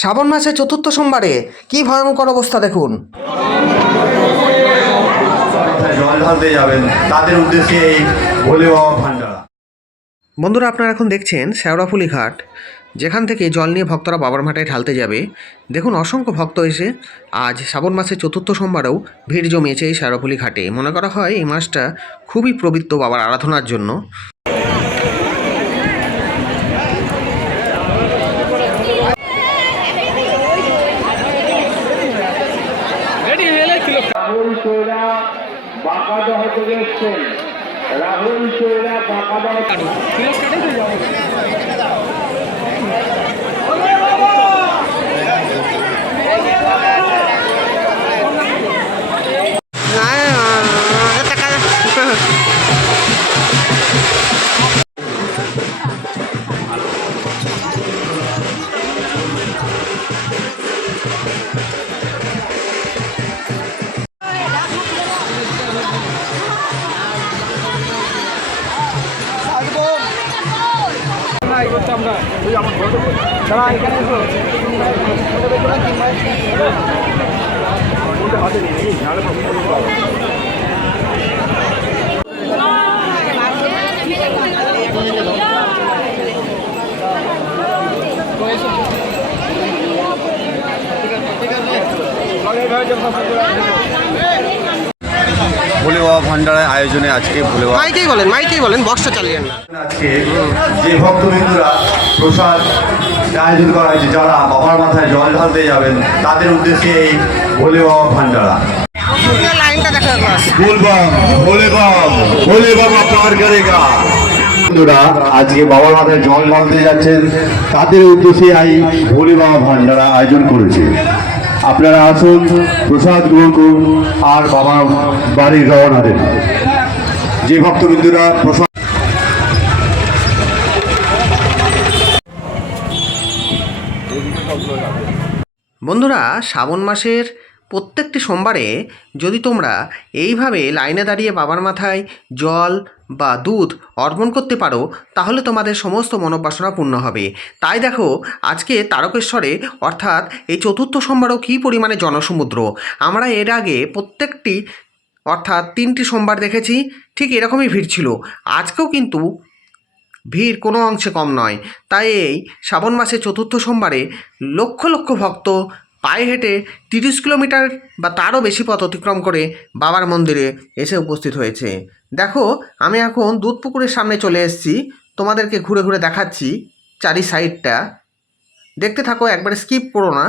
শ্রাবণ মাসের চতুর্থ সোমবারে কি ভয়ঙ্কর অবস্থা দেখুন। জল ঢালতে যাবেন তাদের উদ্দেশ্যে এই ভোলে বাবা ভান্ডারা। বন্ধুরা, আপনারা এখন দেখছেন শেওড়াফুলি ঘাট, যেখান থেকে জল নিয়ে ভক্তরা বাবার মাথায় ঢালতে যাবে। দেখুন, অসংখ্য ভক্ত এসে আজ শ্রাবণ মাসের চতুর্থ সোমবারেও ভিড় জমিয়েছে এই শেওড়াফুলি ঘাটে। মনে করা হয় এই মাসটা খুবই পবিত্র বাবার আরাধনার জন্য। রাহুল চোরা বাঁকাদহ থেকে এসছেন। রাহুল চোরা বাঁকাদহ ভোলে বাবা ভান্ডারার আয়োজনে আজকে ভোলে বাবা মাইকেই বলেন বক্সটা চালিয়েন না। আজকে যে ভক্তবৃন্দরা প্রসাদ আয়োজন করা হয়েছে, যারা বাবার মাথায় জল ঢালতে যাবেন তাদের উদ্দেশ্যে এই ভোলে বাবা ভান্ডারা। ভোলে বাবা প্যার করেগা। বন্ধুরা আজকে বাবার মাথায় জল ঢালতে যাচ্ছেন তাদের উদ্দেশ্যে এই ভোলে বাবা ভান্ডারা আয়োজন করেছে। আপনারা আসুন, প্রসাদ গ্রহণ করুন আর বাবার বাড়ির রওনা দেন। যে ভক্তবৃন্দরা প্রসাদ বন্ধুরা, শ্রাবণ মাসের প্রত্যেকটি সোমবারে যদি তোমরা এইভাবে লাইনে দাঁড়িয়ে বাবার মাথায় জল বা দুধ অর্পণ করতে পারো, তাহলে তোমাদের সমস্ত মনোবাসনা পূর্ণ হবে। তাই দেখো, আজকে তারকেশ্বরে অর্থাৎ এই চতুর্থ সোমবারও কী পরিমাণে জনসমুদ্র। আমরা এর আগে প্রত্যেকটি অর্থাৎ 3টি সোমবার দেখেছি, ঠিক এরকমই ভিড় ছিল। আজকেও কিন্তু ভিড় কোনো অংশে কম নয়। তাই এই শ্রাবণ মাসের চতুর্থ সোমবারে লক্ষ লক্ষ ভক্ত পায়ে হেঁটে 30 কিলোমিটার বা তারও বেশি পথ অতিক্রম করে বাবার মন্দিরে এসে উপস্থিত হয়েছে। দেখো, আমি এখন দুধ পুকুরের সামনে চলে এসেছি, তোমাদেরকে ঘুরে ঘুরে দেখাচ্ছি চারি সাইডটা। দেখতে থাকো, একবারে স্কিপ করো না।